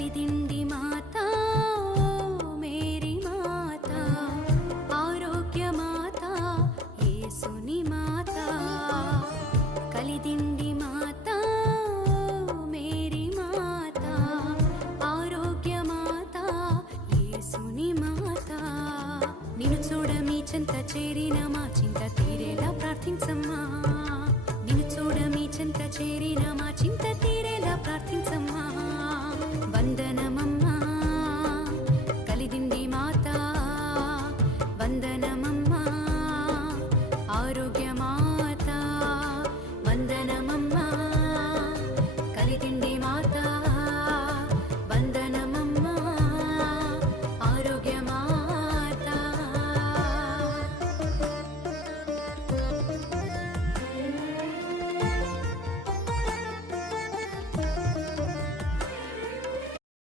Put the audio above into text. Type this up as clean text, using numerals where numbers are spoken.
కలిదిండి మాత Mary మాత ఆరోగ్య మాత యేసుని మాత కలిదిండి మాత Mary మాత ఆరోగ్య మాత యేసుని మాత నిన్ను చూడ మీ చెంత చేరిన మా చింత తీరేలా ప్రార్థించమ్మా నిన్ను చూడ మీ చెంత చేరిన మా చింత తీరేలా ప్రార్థించమ్మా వందనమమ్మ